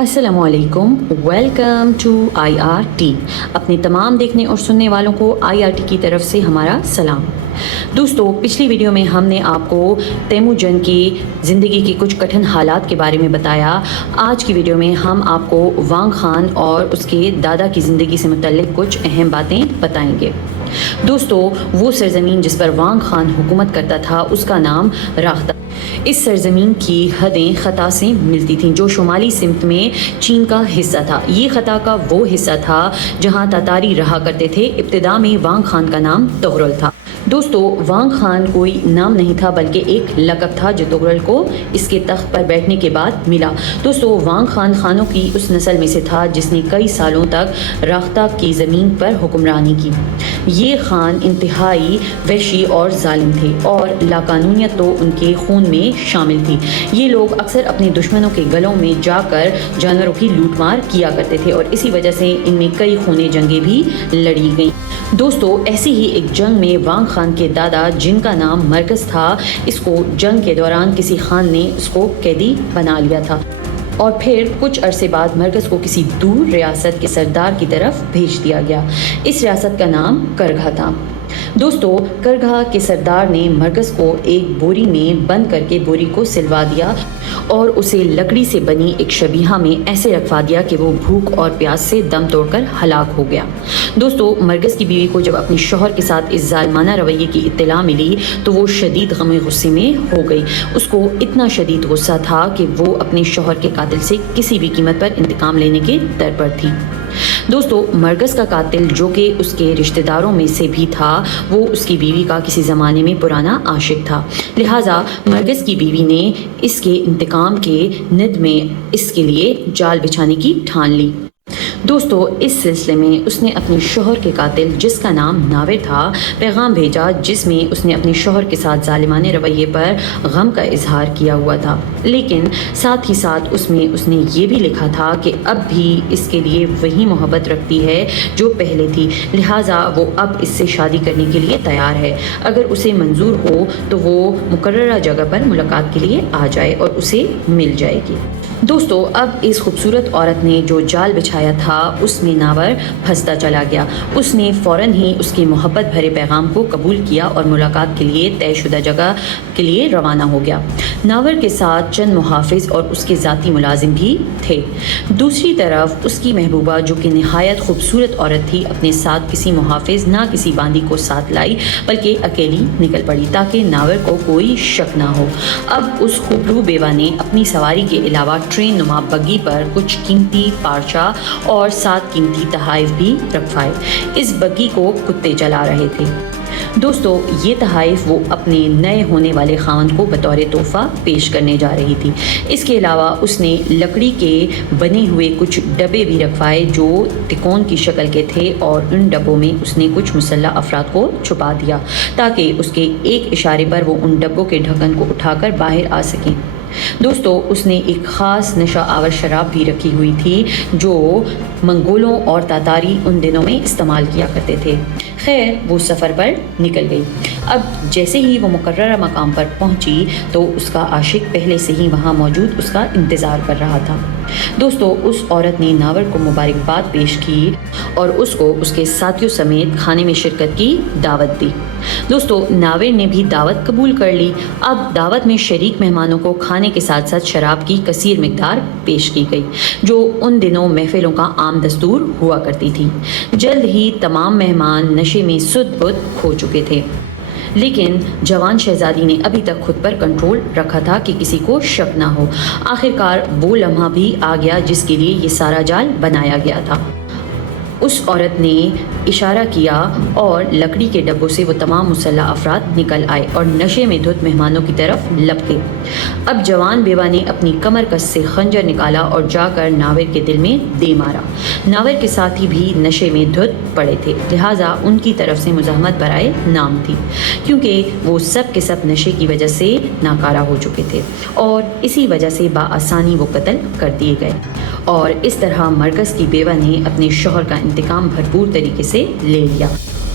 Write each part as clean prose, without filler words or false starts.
अस्सलामुअलैकुम, welcome to IRT। अपने तमाम देखने और सुनने वालों को IRT की तरफ से हमारा सलाम। दोस्तों, पिछली वीडियो में हमने आपको तैमूरजंग की ज़िंदगी के कुछ कठिन हालात के बारे में बताया। आज की वीडियो में हम आपको वांग खान और उसके दादा की ज़िंदगी से मुतल्लिक कुछ अहम बातें बताएंगे। दोस्तों, वो सरजमीन जिस पर वांग खान हुकूमत करता था उसका नाम राख्ता। इस सरजमीन की हदें ख़ता से मिलती थीं जो शुमाली सिमत में चीन का हिस्सा था। ये ख़ता का वो हिस्सा था जहाँ तातारी रहा करते थे। इब्तिदा में वांग खान का नाम तुगरल था। दोस्तों, वांग खान कोई नाम नहीं था बल्कि एक लक़ब था जो तुगरल को इसके तख्त पर बैठने के बाद मिला। दोस्तों, वांग खान खानों की उस नस्ल में से था जिसने कई सालों तक राख्ता की ज़मीन पर हुक्मरानी की। ये खान इंतहाई वहशी और जालिम थे और लाकानूनियत तो उनके खून में शामिल थी। ये लोग अक्सर अपने दुश्मनों के गलों में जाकर जानवरों की लूटमार किया करते थे और इसी वजह से इनमें कई खूनी जंगें भी लड़ी गईं। दोस्तों, ऐसी ही एक जंग में वांग खान के दादा, जिनका नाम मरकज़ था, इसको जंग के दौरान किसी खान ने उसको कैदी बना लिया था और फिर कुछ अरसे बाद मरकज़ को किसी दूर रियासत के सरदार की तरफ भेज दिया गया। इस रियासत का नाम करघा था। दोस्तों, करघा के सरदार ने मरकज़ को एक बोरी में बंद करके बोरी को सिलवा दिया और उसे लकड़ी से बनी एक शबीहा में ऐसे रखवा दिया कि वो भूख और प्यास से दम तोड़कर हलाक हो गया। दोस्तों, मरकज़ की बीवी को जब अपने शौहर के साथ इस जालिमाना रवैये की इत्तला मिली तो वो शदीद गम गुस्से में हो गई। उसको इतना शदीद गुस्सा था कि वो अपने शौहर के कातिल से किसी भी कीमत पर इंतकाम लेने के दर पर थी। दोस्तों, मरकज़ का कातिल, जो कि उसके रिश्तेदारों में से भी था, वो उसकी बीवी का किसी ज़माने में पुराना आशिक था। लिहाजा मरकज़ की बीवी ने इसके इंतकाम के निद में इसके लिए जाल बिछाने की ठान ली। दोस्तों, इस सिलसिले में उसने अपने शौहर के कातिल, जिसका नाम नाविर था, पैगाम भेजा जिसमें उसने अपने शौहर के साथ जालिमाने रवैये पर गम का इजहार किया हुआ था। लेकिन साथ ही साथ उसमें उसने ये भी लिखा था कि अब भी इसके लिए वही मोहब्बत रखती है जो पहले थी, लिहाजा वो अब इससे शादी करने के लिए तैयार है। अगर उसे मंजूर हो तो वो मुकर्ररा जगह पर मुलाकात के लिए आ जाए और उसे मिल जाएगी। दोस्तों, अब इस खूबसूरत औरत ने जो जाल बिछाया था उसमें नावर फंसता चला गया। उसने फ़ौरन ही उसके मोहब्बत भरे पैगाम को कबूल किया और मुलाकात के लिए तयशुदा जगह के लिए रवाना हो गया। नावर के साथ चंद मुहाफिज और उसके ज़ाती मुलाजिम भी थे। दूसरी तरफ उसकी महबूबा, जो कि नहायत खूबसूरत औरत थी, अपने साथ किसी मुहाफिज ना किसी बांदी को साथ लाई बल्कि अकेली निकल पड़ी ताकि नावर को कोई शक ना हो। अब उस खूबरू बेवा ने अपनी सवारी के अलावा ट्रेन नुमा बग्गी पर कुछ कीमती पार्चा और 7 कीमती तहाइफ भी रखवाए। इस बग्गी को कुत्ते चला रहे थे। दोस्तों, ये तहाइफ वो अपने नए होने वाले खावंद को बतौर तोहफ़ा पेश करने जा रही थी। इसके अलावा उसने लकड़ी के बने हुए कुछ डब्बे भी रखवाए जो तिकोन की शक्ल के थे और उन डब्बों में उसने कुछ मुसल्लह अफराद को छुपा दिया ताकि उसके एक इशारे पर वो उन डब्बों के ढक्कन को उठाकर बाहर आ सकें। दोस्तों, उसने एक ख़ास नशा आवर शराब भी रखी हुई थी जो मंगोलों और तातारी उन दिनों में इस्तेमाल किया करते थे। खैर, वो सफ़र पर निकल गई। अब जैसे ही वो मुकर्ररा मकाम पर पहुंची तो उसका आशिक पहले से ही वहां मौजूद उसका इंतज़ार कर रहा था। दोस्तों, उस औरत ने नावर को मुबारकबाद पेश की और उसको उसके साथियों समेत खाने में शिरकत की दावत दी। दोस्तों, नाविर ने भी दावत कबूल कर ली। अब दावत में शरीक मेहमानों को खाने के साथ साथ शराब की कसीर मिकदार पेश की गई जो उन दिनों महफिलों का आम दस्तूर हुआ करती थी। जल्द ही तमाम मेहमान नशे में सुध-बुध खो चुके थे, लेकिन जवान शहजादी ने अभी तक खुद पर कंट्रोल रखा था कि किसी को शक ना हो। आखिरकार वो लम्हा भी आ गया जिसके लिए ये सारा जाल बनाया गया था। उस औरत ने इशारा किया और लकड़ी के डब्बों से वो तमाम मुसल्लह अफराद निकल आए और नशे में धुत मेहमानों की तरफ लपके। अब जवान बेवा ने अपनी कमर कस से खंजर निकाला और जाकर नाविर के दिल में दे मारा। नाविर के साथी भी नशे में धुत पड़े थे, लिहाजा उनकी तरफ से मुज़ाहमत बराए नाम थी क्योंकि वो सब के सब नशे की वजह से नाकारा हो चुके थे और इसी वजह से बाआसानी वो कत्ल कर दिए गए। और इस तरह मरकज़ की बेवा ने अपने शौहर का इंतकाम भरपूर तरीके से ले लिया।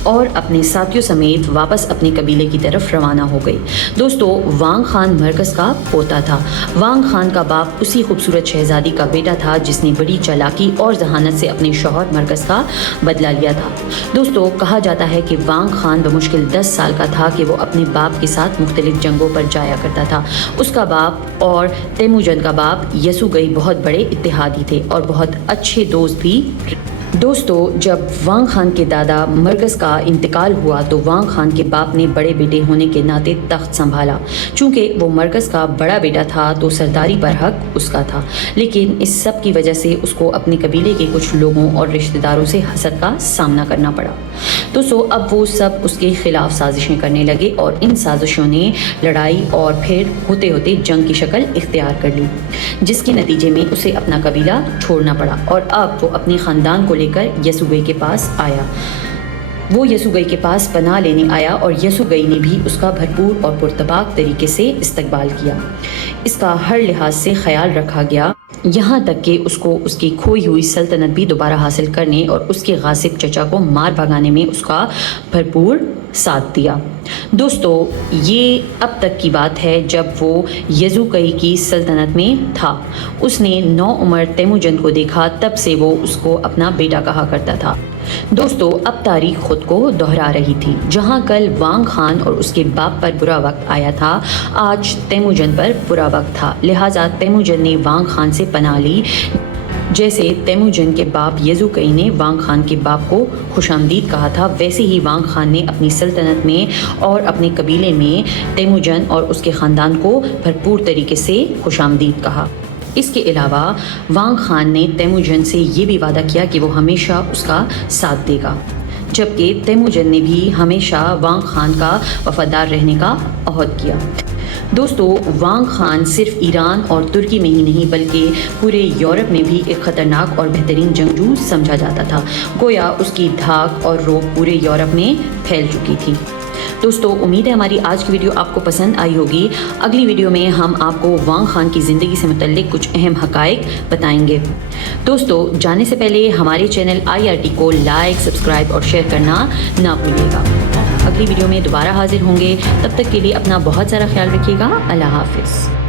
اور اپنے ساتھیوں سمیت واپس اپنے قبیلے کی طرف روانہ ہو گئی۔ دوستو، وانگ خان مرکز کا پوتا تھا۔ وانگ خان کا باپ اسی خوبصورت شہزادی کا بیٹا تھا جس نے بڑی چالاکی اور ذہانت سے اپنے شوہر مرکز کا بدلہ لیا تھا۔ دوستو، کہا جاتا ہے کہ وانگ خان بمشکل 10 سال کا تھا کہ وہ اپنے باپ کے ساتھ مختلف جنگوں پر جایا کرتا تھا۔ اس کا باپ اور تیموجن کا باپ یسوگئی بہت بڑے اتحادی تھے اور بہت اچھے دوست بھی۔ دوستو، جب وانگ خان کے دادا مرکز کا انتقال ہوا تو وانگ خان کے باپ نے بڑے بیٹے ہونے کے ناطے تخت سنبھالا۔ چونکہ وہ مرکز کا بڑا بیٹا تھا تو سرداری پر حق اس کا تھا، لیکن اس سب کی وجہ سے اس کو اپنے قبیلے کے کچھ لوگوں اور رشتہ داروں سے حسد کا سامنا کرنا پڑا۔ دوستو، اب وہ سب اس کے خلاف سازشیں کرنے لگے اور ان سازشوں نے لڑائی اور پھر ہوتے ہوتے جنگ کی شکل اختیار کر لی، جس کے نتیجے میں اسے اپنا قبیلہ چھوڑنا پڑا اور اب وہ اپنے خاندان کو لے کر یسوگئی کے پاس آیا۔ وہ یسوگئی کے پاس پناہ لینے آیا اور یسوگئی نے بھی اس کا بھرپور اور پرتپاک طریقے سے استقبال کیا۔ اس کا ہر لحاظ سے خیال رکھا گیا، یہاں تک کہ اس کو اس کی کھوئی ہوئی سلطنت بھی دوبارہ حاصل کرنے اور اس کے غاصب چچا کو مار بھگانے میں اس کا بھرپور ساتھ دیا۔ دوستو، یہ اب تک کی بات ہے جب وہ یزوگئی کی سلطنت میں تھا۔ اس نے نوعمر تیموجن کو دیکھا، تب سے وہ اس کو اپنا بیٹا کہا کرتا تھا۔ دوستو، اب تاریخ خود کو دہرا رہی تھی۔ جہاں کل وانگ خان اور اس کے باپ پر برا وقت آیا تھا، آج تیموجن پر برا وقت تھا، لہٰذا تیموجن نے وانگ خان سے پناہ لی۔ جیسے تیموجن کے باپ یزوگئی نے وانگ خان کے باپ کو خوش آمدید کہا تھا، ویسے ہی وانگ خان نے اپنی سلطنت میں اور اپنے قبیلے میں تیموجن اور اس کے خاندان کو بھرپور طریقے سے خوش آمدید کہا۔ اس کے علاوہ وانگ خان نے تیموجن سے یہ بھی وعدہ کیا کہ وہ ہمیشہ اس کا ساتھ دے گا، جبکہ تیموجن نے بھی ہمیشہ وانگ خان کا وفادار رہنے کا عہد کیا۔ دوستو، وانگ خان صرف ایران اور ترکی میں ہی نہیں بلکہ پورے یورپ میں بھی ایک خطرناک اور بہترین جنگجو سمجھا جاتا تھا، گویا اس کی دھاک اور روک پورے یورپ میں پھیل چکی تھی۔ دوستو، امید ہے ہماری آج کی ویڈیو آپ کو پسند آئی ہوگی۔ اگلی ویڈیو میں ہم آپ کو وانگ خان کی زندگی سے متعلق کچھ اہم حقائق بتائیں گے۔ دوستو، جانے سے پہلے ہمارے چینل IRT کو لائک، سبسکرائب اور شیئر کرنا نہ بھولیے گا۔ اگلی ویڈیو میں دوبارہ حاضر ہوں گے، تب تک کے لیے اپنا بہت سارا خیال رکھیے گا۔ اللہ حافظ۔